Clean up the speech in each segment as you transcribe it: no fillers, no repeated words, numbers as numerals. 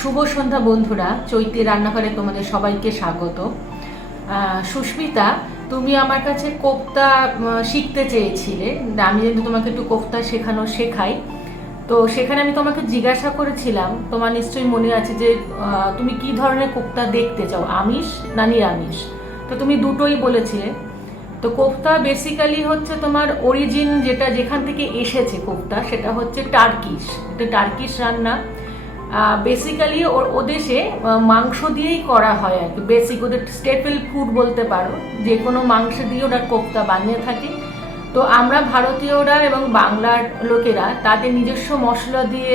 শুভ সন্ধ্যা বন্ধুরা, চৈতি রান্নাঘরে তোমাদের সবাইকে স্বাগত। সুস্মিতা, তুমি আমার কাছে কোফতা শিখতে চেয়েছিলে, আমি যদি তোমাকে একটু কোফতা শেখাই। তো সেখানে আমি তোমাকে জিজ্ঞাসা করেছিলাম, তোমার নিশ্চয়ই মনে আছে যে তুমি কি ধরনের কোফতা দেখতে চাও, আমিষ না নিরামিষ। তো তুমি দুটোই বলেছিলে। তো কোফতা বেসিক্যালি হচ্ছে তোমার অরিজিন যেখান থেকে এসেছে কোফতা, সেটা হচ্ছে টার্কিশ। এটা টার্কিশ রান্না। বেসিক্যালি ও দেশে মাংস দিয়েই করা হয় আর কি। বেসিক ওদের স্টেপল ফুড বলতে পারো, যে কোনো মাংস দিয়ে ওরা কোফতা বানিয়ে থাকে। তো আমরা ভারতীয়রা এবং বাংলার লোকেরা তাদের নিজস্ব মশলা দিয়ে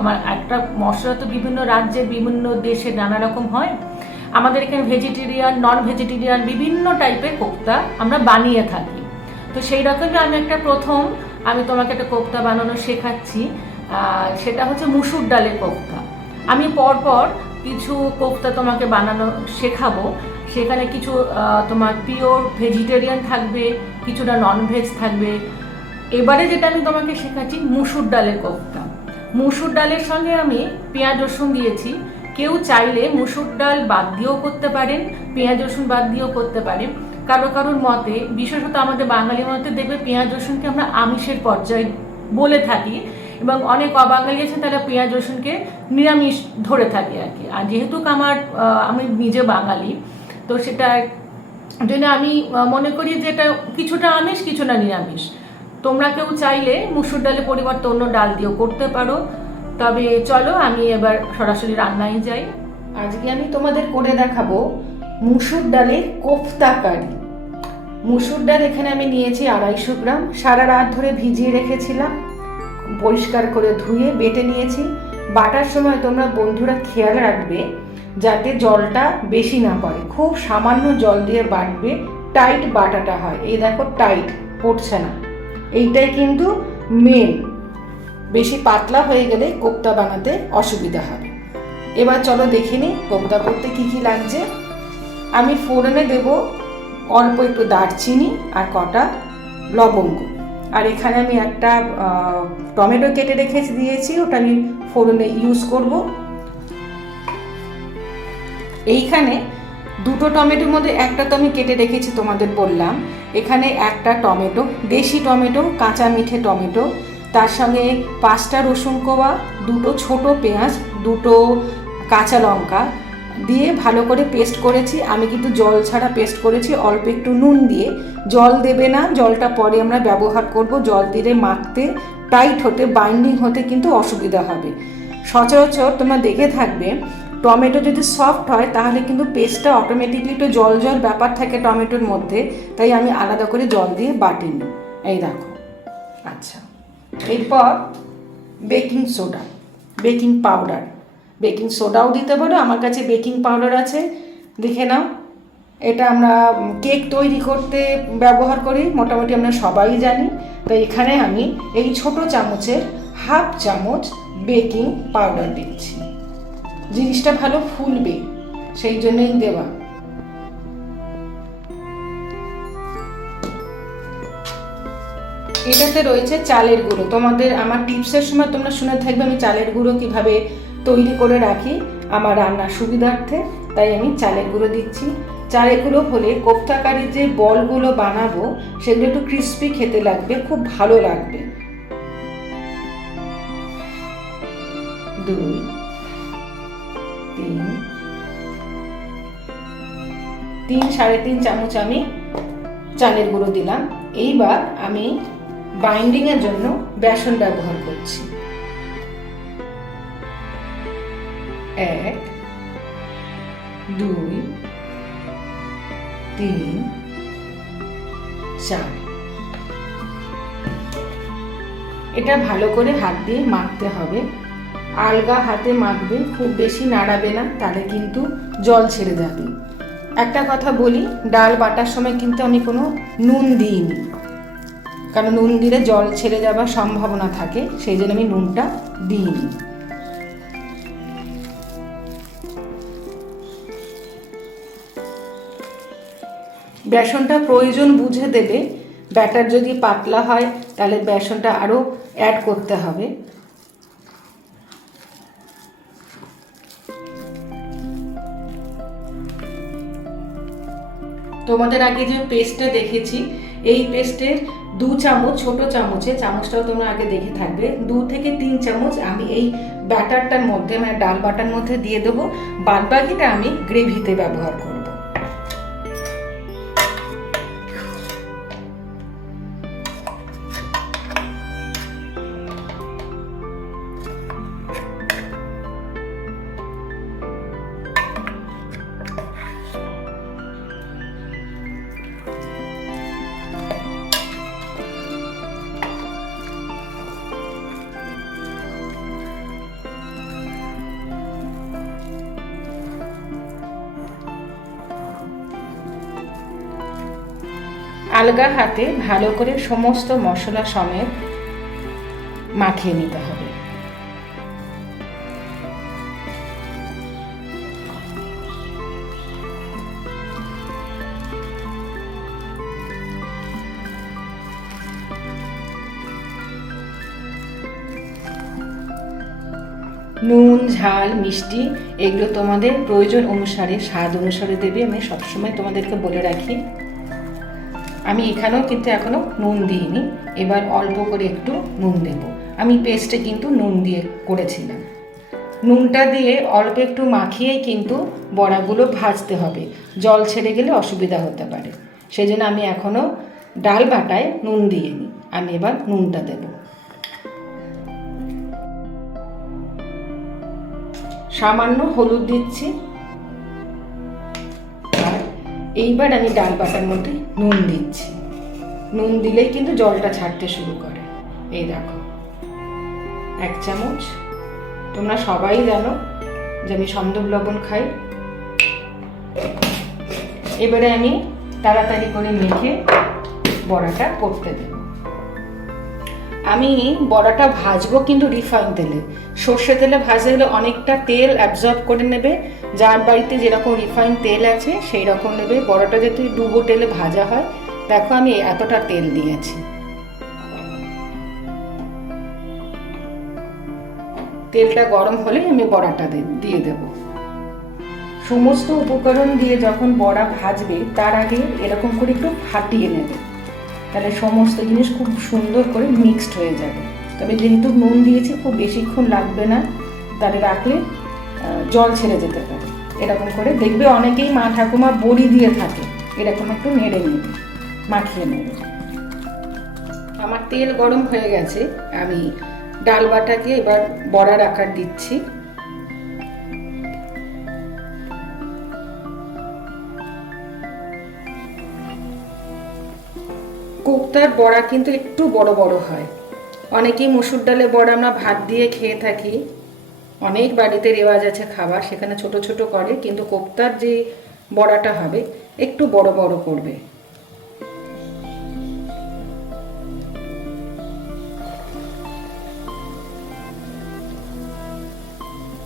আমার একটা মশলা তো বিভিন্ন রাজ্যে বিভিন্ন দেশে নানা রকম হয়। আমাদের এখানে ভেজিটেরিয়ান, নন ভেজিটেরিয়ান বিভিন্ন টাইপের কোফতা আমরা বানিয়ে থাকি। তো সেই রকমই আমি তোমাকে একটা কোফতা বানানো শেখাচ্ছি। সেটা হচ্ছে মুসুর ডালের কোফতা। আমি পরপর কিছু কোফতা তোমাকে বানানো শেখাবো। সেখানে কিছু তোমার পিওর ভেজিটেরিয়ান থাকবে, কিছুটা নন ভেজ থাকবে। এবারে যেটা আমি তোমাকে শেখাচ্ছি মুসুর ডালের কোফতা। মুসুর ডালের সঙ্গে আমি পেঁয়াজ রসুন দিয়েছি। কেউ চাইলে মুসুর ডাল বাদ দিয়েও করতে পারেন, পেঁয়াজ রসুন বাদ দিয়েও করতে পারেন। কারোর মতে, বিশেষত আমাদের বাঙালি মতে দেখবে পেঁয়াজ রসুনকে আমরা আমিষের পর্যায়ে বলে থাকি, এবং অনেক অবাঙালি আছে তারা পেঁয়াজ রসুনকে নিরামিষ ধরে থাকে আর কি। আর যেহেতু আমি নিজে বাঙালি, তো সেটা জন্য আমি মনে করি যে এটা কিছুটা আমিষ কিছুটা নিরামিষ। তোমরা কেউ চাইলে মুসুর ডালের পরিবর্তে অন্য ডাল দিয়েও করতে পারো। তবে চলো আমি এবার সরাসরি রান্নায় যাই। আজকে আমি তোমাদের করে দেখাবো মুসুর ডালের কোফতা কারি। মুসুর ডাল এখানে আমি নিয়েছি 250 গ্রাম। সারা রাত ধরে ভিজিয়ে রেখেছিলাম, পরিষ্কার করে ধুয়ে বেটে নিয়েছি। বাটার সময় তোমরা বন্ধুরা খেয়াল রাখবে যাতে জলটা বেশি না পড়ে, খুব সামান্য জল দিয়ে বাটবে, টাইট বাটাটা হয়। এই দেখো টাইট পড়ছে না, এইটাই কিন্তু মেন। বেশি পাতলা হয়ে গেলে কোফতা বানাতে অসুবিধা হবে। এবার চলো দেখে নিই কোফতা করতে কি কি লাগছে। আমি ফোড়নে দেব অল্প একটু দারচিনি আর কটা লবঙ্গ। আর এখানে আমি একটা টমেটো কেটে দিয়েছি, ওটা আমি ফোড়নে ইউজ করব। এইখানে দুটো টমেটোর মধ্যে একটা তো আমি কেটে রেখেছি, তোমাদের বললাম। এখানে একটা টমেটো, দেশি টমেটো, কাঁচা মিঠে টমেটো, তার সঙ্গে 5টা রসুন কোয়া, 2টো ছোট পেঁয়াজ, 2টো কাঁচা লঙ্কা দিয়ে ভালো করে পেস্ট করেছি। আমি কিন্তু জল ছাড়া পেস্ট করেছি, অল্প একটু নুন দিয়ে। জল দেবে না, জলটা পরে আমরা ব্যবহার করব। জল দিলে মাখতে, টাইট হতে, বাইন্ডিং হতে কিন্তু অসুবিধা হবে। সচরাচর তোমরা দেখে থাকবে টমেটো যদি সফট হয় তাহলে কিন্তু পেস্টটা অটোমেটিকলি একটু জল জল ব্যাপার থাকে টমেটোর মধ্যে, তাই আমি আলাদা করে জল দিয়ে বাটিনি। এই দেখো। আচ্ছা, এরপর baking soda, baking powder, baking সোডাও দিতে পারো, আমার কাছে বেকিং পাউডার আছে, দেখে নাও। এটা আমরা কেক তৈরি করতে ব্যবহার করি, মোটামুটি আমরা সবাই জানি। তো এখানে আমি এই ছোট চামচের 1/2 চামচ বেকিং পাউডার দিচ্ছি। জিনিসটা ভালো ফুলবে সেই জন্যই দেওয়া। এটাতে রয়েছে চালের গুঁড়ো। আমার টিপসের সময় তোমরা শুনে থাকবে আমি চালের গুঁড়ো কিভাবে তৈরি করে রাখি আমার রান্নার সুবিধার্থে, তাই আমি চালের গুঁড়ো দিচ্ছি। চালের গুঁড়ো হলে কোফতা কারির যে বলগুলো বানাবো সেগুলো একটু ক্রিস্পি খেতে লাগবে, খুব ভালো লাগবে। 2, 3, 3.5 চামচ আমি চালের গুঁড়ো দিলাম। এইবার আমি বাইন্ডিংয়ের জন্য বেসন ব্যবহার করছি। 1, 2, 3, 4। এটা ভালো করে হাত দিয়ে মাখতে হবে, আলগা হাতে মাখবে, খুব বেশি নাড়াবে না, তাহলে কিন্তু জল ছেড়ে যাবে। একটা কথা বলি, ডাল বাটার সময় কিন্তু আমি কোনো নুন দিইনি, কারণ নুন দিলে জল ছেড়ে যাবার সম্ভাবনা থাকে, সেই জন্য আমি নুনটা দিইনি। বেসনটা প্রয়োজন বুঝে দেবে। ব্যাটার যদি পাতলা হয় তাহলে বেসনটা আরও অ্যাড করতে হবে। তোমাদের আগে যে পেস্টটা দেখেছি, এই পেস্টের 2 চামচ, ছোট চামচে, চামচটাও তোমরা আগে দেখে থাকবে, 2 থেকে 3 চামচ আমি এই ব্যাটারটার মধ্যে, মানে ডাল বাটার মধ্যে দিয়ে দেবো। বাদবাকিটা আমি গ্রেভিতে ব্যবহার করব। আলগা হাতে ভালো করে সমস্ত মশলা সমেত মাখিয়ে নিতে হবে। নুন, ঝাল, মিষ্টি এগুলো তোমাদের প্রয়োজন অনুসারে, স্বাদ অনুসারে দেবে। আমি সবসময় তোমাদেরকে বলে রাখি। আমি এখানেও কিন্তু এখনো নুন দিইনি, এবার অল্প করে একটু নুন দেব। আমি পেস্টে কিন্তু নুন দিয়ে করেছিলাম। নুনটা দিয়ে অল্প একটু মাখিয়েই কিন্তু বড়াগুলো ভাজতে হবে, জল ছেড়ে গেলে অসুবিধা হতে পারে। সেজন্য আমি এখনো ডাল বাটায় নুন দিইনি। আমি এবার নুনটা দেব। সামান্য হলুদ দিচ্ছি। আর এইবার আমি ডাল বাটার মধ্যে নুন দিচ্ছি। নুন দিলেই কিন্তু জলটা ছাড়তে শুরু করে। এই দেখো, 1 চামচ। তোমরা সবাই জানো যে আমি সন্দব লবণ খাই। এবারে আমি তাড়াতাড়ি করে মেখে বড়াটা করতে দেব। আমি বড়াটা ভাজবো কিন্তু রিফাইন তেলে। সর্ষে তেলে ভাজতে গেলে অনেকটা তেল অ্যাবজর্ব করে নেবে। যার বাড়িতে যেরকম রিফাইন তেল আছে সেই রকম নেবে। বড়াটা যাতে ডুবো তেলে ভাজা হয়। দেখো আমি এতটা তেল দিয়েছি। তেলটা গরম হলে আমি বড়াটা দিয়ে দেব। সমস্ত উপকরণ দিয়ে যখন বড়া ভাজবে তার আগে এরকম করে একটু ফাটিয়ে নেবে, তাহলে সমস্ত জিনিস খুব সুন্দর করে মিক্সড হয়ে যাবে। তবে যেহেতু নুন দিয়েছি খুব বেশিক্ষণ লাগবে না, তাহলে রাখলে জল ছেড়ে যেতে পারে। এরকম করে দেখবে অনেকেই মা ঠাকুমা বড়ি দিয়ে থাকে, এরকম একটু নেড়ে নেবে, মাখিয়ে নেবে। আমার তেল গরম হয়ে গেছে। আমি ডাল বাটাকে এবার বড়ার আকার দিচ্ছি। কোপ্তার বড়া কিন্তু একটু বড় বড় হয়। অনেকেই মসুর ডালের বড়া আমরা ভাত দিয়ে খেয়ে থাকি, অনেক বাড়িতে রেওয়াজ আছে খাবার, সেখানে ছোট ছোট করে। কিন্তু কোপ্তার যে বড়াটা হবে একটু বড় বড় করবে।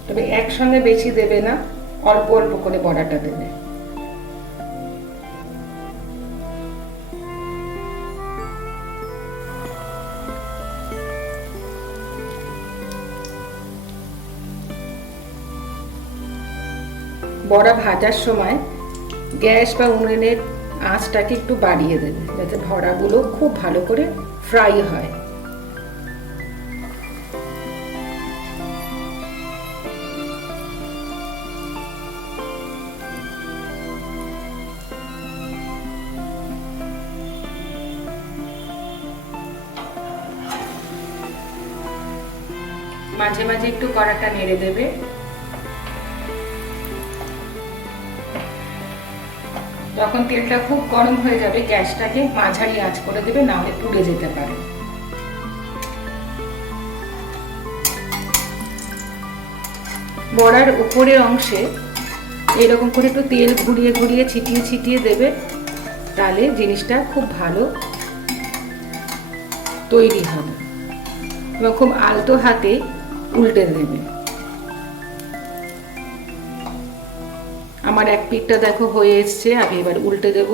তবে একসঙ্গে বেশি দেবে না, অল্প অল্প করে বড়াটা দেবে। বড়া ভাজার সময় গ্যাস বা উনুনের আঁচটাকে একটু বাড়িয়ে দেবে, যাতে বড়াগুলো খুব ভালো করে ফ্রাই হয়। মাঝে মাঝে একটু কড়াটা নেড়ে দেবে। যখন তেলটা খুব গরম হয়ে যাবে গ্যাসটাকে মাঝারি আঁচ করে দেবে, না হলে পুড়ে যেতে পারে। বড়ার উপরের অংশে এরকম করে একটু তেল ঘুরিয়ে ঘুরিয়ে ছিটিয়ে ছিটিয়ে দেবে, তাহলে জিনিসটা খুব ভালো তৈরি হবে। এবং খুব আলতো হাতে উল্টে দেবে। আমার এক পিঠটা দেখো হয়ে এসছে, আমি এবার উল্টে দেব।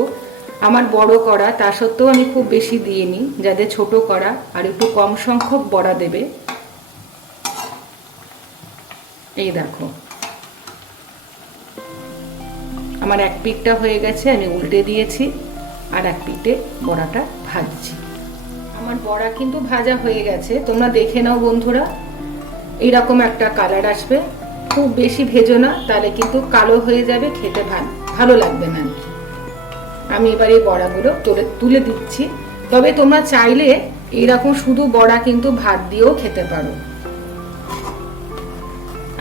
আমার বড় কড়া, তা সত্ত্বেও আমি খুব বেশি দিইনি। যাদের ছোট কড়া আর একটু কম সংখ্যক বড়া দেবে। এই দেখো আমার এক পিঠটা হয়ে গেছে, আমি উল্টে দিয়েছি, আর এক পিঠে বড়াটা ভাজছি। আমার বড়া কিন্তু ভাজা হয়ে গেছে, তোমরা দেখে নাও বন্ধুরা, এইরকম একটা কালার আসবে। খুব বেশি ভেজো না, তাহলে কিন্তু কালো হয়ে যাবে, খেতে ভালো লাগবে না। আমি এবার এই বড়াগুলো তুলে দিচ্ছি। তবে তোমরা চাইলে এইরকম শুধু বড়া কিন্তু ভাত দিয়েও খেতে পারো।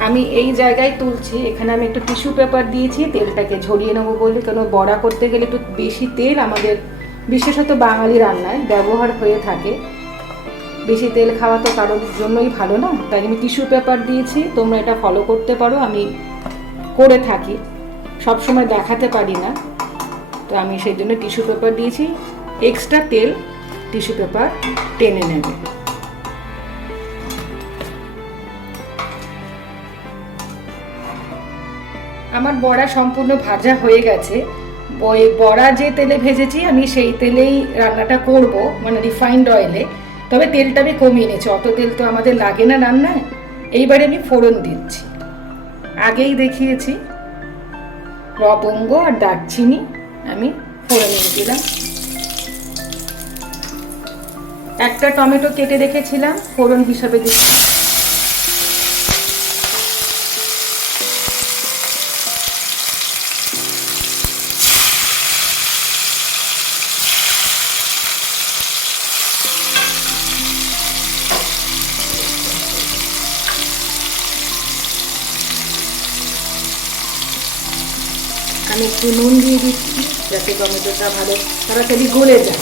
আমি এই জায়গায় তুলছি, এখানে আমি একটু টিস্যু পেপার দিয়েছি তেলটাকে ঝরিয়ে নেবো বলে, কেন বড়া করতে গেলে একটু বেশি তেল আমাদের বিশেষত বাঙালি রান্নায় ব্যবহার হয়ে থাকে। বেশি তেল খাওয়া তো কারোর জন্যই ভালো না, তাই আমি টিস্যু পেপার দিয়েছি। তোমরা এটা ফলো করতে পারো, আমি করে থাকি, সব সময় দেখাতে পারি না, তো আমি সেই জন্য টিস্যু পেপার দিয়েছি। এক্সট্রা তেল টিস্যু পেপার টেনে নেবে। আমার বড়া সম্পূর্ণ ভাজা হয়ে গেছে। ওই বড়া যে তেলে ভেজেছি আমি সেই তেলেই রান্নাটা করব, মানে রিফাইন্ড অয়েলে। তবে তেলটা আমি কমিয়ে নিয়েছি, অত তেল তো আমাদের লাগে না রান্নায়। এইবারে আমি ফোড়ন দিচ্ছি। আগেই দেখিয়েছি, লবঙ্গ আর দারচিনি আমি ফোড়নে দিলাম। একটা টমেটো কেটে রেখেছিলাম, ফোড়ন হিসাবে দিচ্ছি। আমি একটু নুন দিয়ে দিচ্ছি, যাতে টমেটোটা ভালো তাড়াতাড়ি গলে যায়।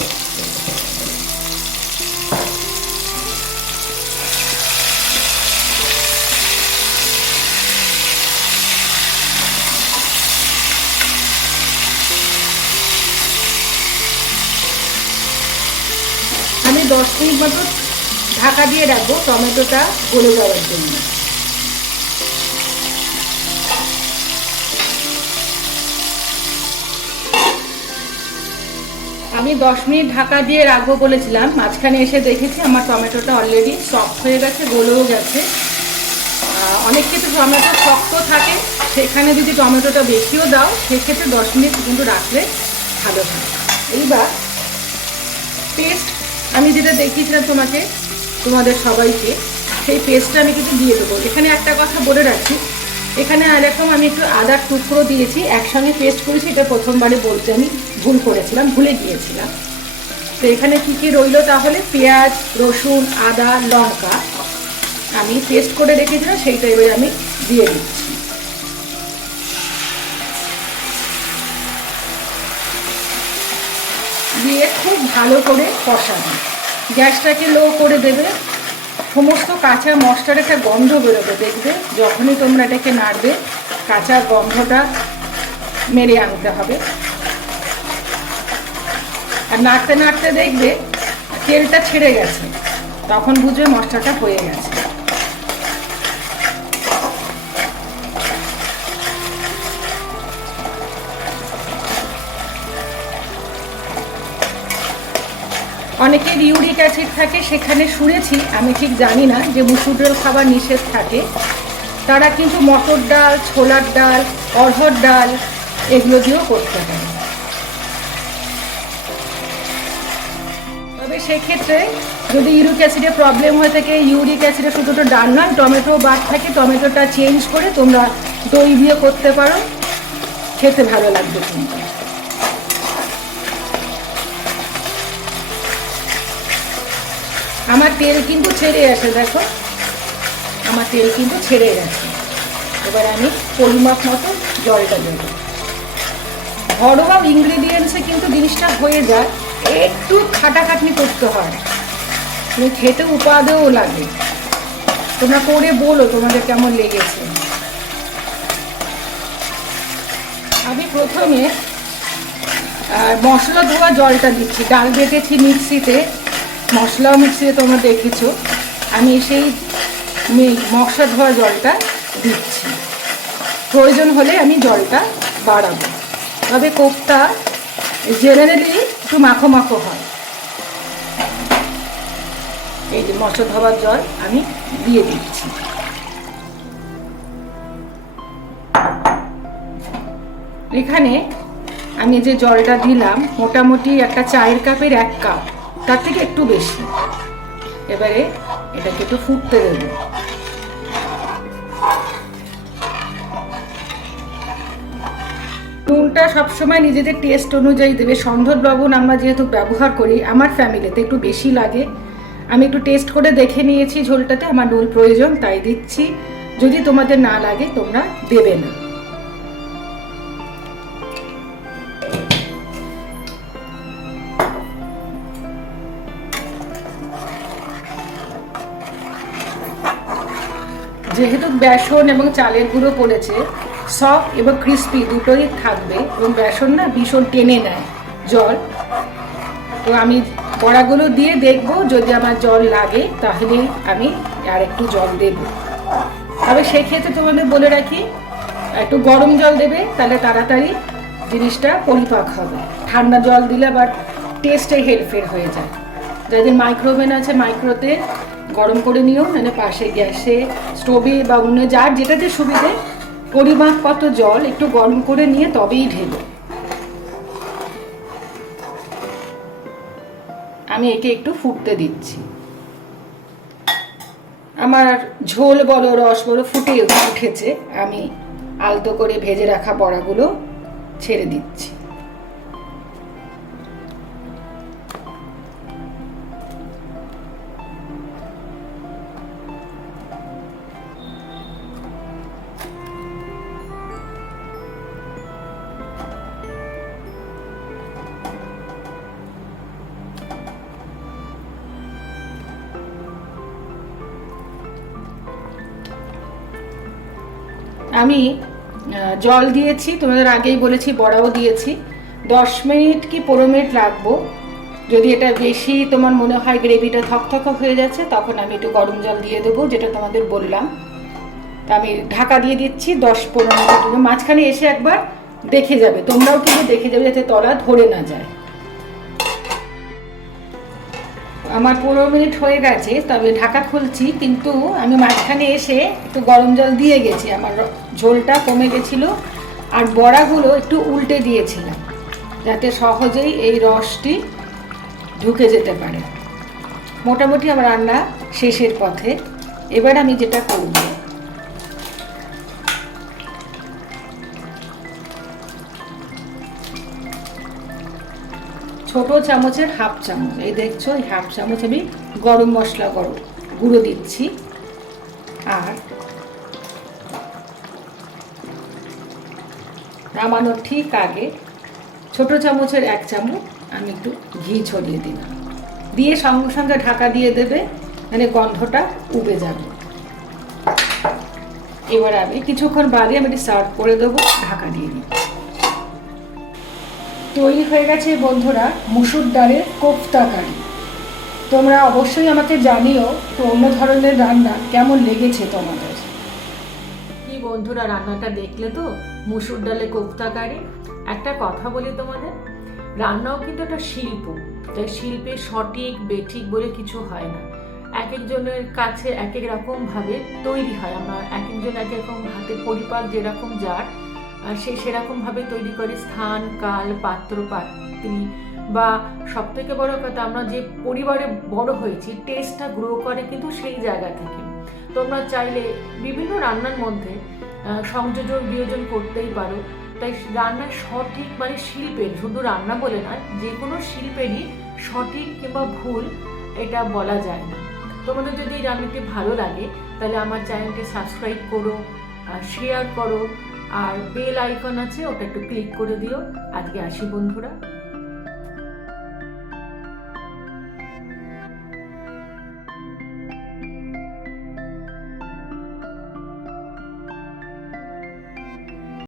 আমি 10 মিনিট মতো ঢাকা দিয়ে রাখবো টমেটোটা গলে যাওয়ার জন্য। আমি 10 মিনিট ঢাকা দিয়ে রাখবো বলেছিলাম, মাঝখানে এসে দেখেছি আমার টমেটোটা অলরেডি সফট হয়ে গেছে, গলেও গেছে। অনেক ক্ষেত্রে টমেটো শক্ত থাকে, সেখানে যদি টমেটোটা বেশিও দাও সেক্ষেত্রে 10 মিনিট কিন্তু রাখলে ভালো হয়। এইবার পেস্ট আমি যেটা দেখিয়েছিলাম তোমাদের সবাইকে, সেই পেস্টটা আমি কিন্তু দিয়ে দেবো। এখানে একটা কথা বলে রাখি, এখানে এরকম আমি একটু আদার টুকরো দিয়েছি, একসঙ্গে পেস্ট করেছি। এটা প্রথমবারে বলতে আমি ভুলে গিয়েছিলাম। তো এখানে কী কী রইল তাহলে, পেঁয়াজ, রসুন, আদা, লঙ্কা আমি পেস্ট করে রেখেছিলাম, সেইটা এবার আমি দিয়ে দিচ্ছি। দিয়ে খুব ভালো করে কষাবো, গ্যাসটাকে লো করে দেবে। সমস্ত কাঁচা মশলার একটা গন্ধ বেরোবে, দেখবে যখনই তোমরা এটাকে নাড়বে কাঁচা গন্ধটা মেরে আনতে হবে। আর নাড়তে নাড়তে দেখবে তেলটা ছেড়ে গেছে, তখন বুঝবে মশলাটা হয়ে গেছে। অনেকের ইউরিক অ্যাসিড থাকে, সেখানে শুনেছি, আমি ঠিক জানি না, যে মুসুর ডাল খাবার নিষেধ থাকে। তারা কিন্তু মটর ডাল, ছোলার ডাল, অড়হর ডাল এগুলো দিয়েও করতে পারে। তবে সেক্ষেত্রে যদি ইউরিক অ্যাসিডের প্রবলেম হয়ে থাকে, ইউরিক অ্যাসিডে শুধু তো ডাল নয়, টমেটো বাদ থাকে, টমেটোটা চেঞ্জ করে তোমরা দই দিয়ে করতে পারো, খেতে ভালো লাগবে কিন্তু। আমার তেল কিন্তু ছেড়ে আসে, দেখো আমার তেল কিন্তু ছেড়ে গেছে। এবার আমি পরিমাপ মতো জলটা দেব। ঘরোয়া ইনগ্রেডিয়েন্টসে কিন্তু জিনিসটা হয়ে যায়, একটু খাটাখাটনি করতে হয়, তুমি খেতে উপাদেও লাগে। তোমরা করে বলো তোমাদের কেমন লেগেছে। আমি প্রথমে মশলা ধোয়া জলটা দিচ্ছি। ডাল বেটেছি মিক্সিতে, মশলাও মিক্সিতে তোমরা দেখেছো, আমি সেই মশলা ধোয়া জলটা দিচ্ছি। প্রয়োজন হলে আমি জলটা বাড়াবো। তবে কোপ্তা জেনারেলি একটু মাখো মাখো হয়। এই যে মশলা ধোয়ার জল আমি দিয়ে দিচ্ছি। এখানে আমি যে জলটা দিলাম মোটামুটি একটা চায়ের কাপের 1 কাপ, তার থেকে একটু বেশি। এবারে এটাকে একটু ফুটতে দেব। নুনটা সবসময় নিজেদের টেস্ট অনুযায়ী দেবে। সন্ধর লবণ আমরা যেহেতু ব্যবহার করি, আমার ফ্যামিলিতে একটু বেশি লাগে। আমি একটু টেস্ট করে দেখে নিয়েছি ঝোলটাতে আমার নুন প্রয়োজন, তাই দিচ্ছি। যদি তোমাদের না লাগে তোমরা দেবে না। যেহেতু বেসন এবং চালের গুঁড়ো পড়েছে, সফট এবং ক্রিস্পি দুটোই থাকবে, এবং বেসন না ভীষণ টেনে নেয় জল। তো আমি বড়াগুলো দিয়ে দেখব, যদি আমার জল লাগে তাহলে আমি আর একটু জল দেব। তবে সেক্ষেত্রে তোমাদের বলে রাখি, একটু গরম জল দেবে, তাহলে তাড়াতাড়ি জিনিসটা পরিপাক হবে। ঠান্ডা জল দিলে আবার টেস্টে হেরফের হয়ে যায়। যাদের মাইক্রোওভেন আছে মাইক্রোতে গরম করে নিও, মানে পাশে গ্যাসে স্টোভে বা উনুনে যার যেটাতে সুবিধে পরিমাপ কত জল একটু গরম করে নিয়ে তবেই ঢেলো। আমি একে একটু ফুটতে দিচ্ছি। আমার ঝোল বলো রস বলো ফুটে উঠেছে। আমি আলতো করে ভেজে রাখা বড়াগুলো ছেড়ে দিচ্ছি। আমি জল দিয়েছি, তোমাদের আগেই বলেছি, বড়াও দিয়েছি। 10 মিনিট কি 15 মিনিট রাখবো। যদি এটা বেশি তোমার মনে হয় গ্রেভিটা থকথক হয়ে যাচ্ছে, তখন আমি একটু গরম জল দিয়ে দেবো, যেটা তোমাদের বললাম। তা আমি ঢাকা দিয়ে দিচ্ছি 10-15 মিনিটের জন্য। মাঝখানে এসে একবার দেখে যাবে, তোমরাও কিন্তু দেখে যাবে যাতে তলা ধরে না যায়। আমার 15 মিনিট হয়ে গেছে, তবে ঢাকা খুলছি, কিন্তু আমি মাঝখানে এসে একটু গরম জল দিয়ে গেছি। আমার ঝোলটা কমে গেছিলো, আর বড়াগুলো একটু উল্টে দিয়েছিলাম যাতে সহজেই এই রসটি ঢুকে যেতে পারে। মোটামুটি আমার রান্না শেষের পথে। এবার আমি যেটা করব, ছোট চামচের হাফ চামচ, এই দেখছো এই হাফ চামচ আমি গরম মশলা গুঁড়ো দিচ্ছি। আর নামানোর ঠিক আগে ছোট চামচের 1 চামচ আমি একটু ঘি ছড়িয়ে দিলাম। দিয়ে সঙ্গে সঙ্গে ঢাকা দিয়ে দেবে, মানে গন্ধটা উবে যাবে। এবার আমি কিছুক্ষণ বাদে আমি সার্ভ করে দেবো, ঢাকা দিয়ে দিচ্ছি। তৈরি হয়ে গেছে বন্ধুরা মুসুর ডালের কোফতা কারি। তোমরা অবশ্যই আমাকে জানিও তো অন্য ধরনের রান্না কেমন লেগেছে তোমাদের। কি বন্ধুরা, রান্নাটা দেখলে তো, মুসুর ডালে কোফতা কারি। একটা কথা বলি তোমাদের, রান্নাও কিন্তু একটা শিল্প। তাই শিল্পে সঠিক বেঠিক বলে কিছু হয় না। এক একজনের কাছে এক এক রকমভাবে তৈরি হয়। আমরা এক একজন এক রকম হাতের পরিপাক যেরকম যার সে সেরকমভাবে তৈরি করে। স্থান কাল পাত্র পাত্রী বা সব থেকে বড় কথা, আমরা যে পরিবারে বড় হয়েছি টেস্টটা গ্রো করে কিন্তু সেই জায়গা থেকে। তোমরা চাইলে বিভিন্ন রান্নার মধ্যে সংযোজন বিয়োজন করতেই পারো। তাই রান্নার সঠিক মানে শিল্পের, শুধু রান্না বলে নয়, যে কোনো শিল্পেরই সঠিক কিংবা ভুল এটা বলা যায় না। তোমাদের যদি এই রান্নাটি ভালো লাগে তাহলে আমার চ্যানেলটি সাবস্ক্রাইব করো, শেয়ার করো, আর বেল আইকন আছে ওটা একটু ক্লিক করে দিও। আজকে আসি বন্ধুরা।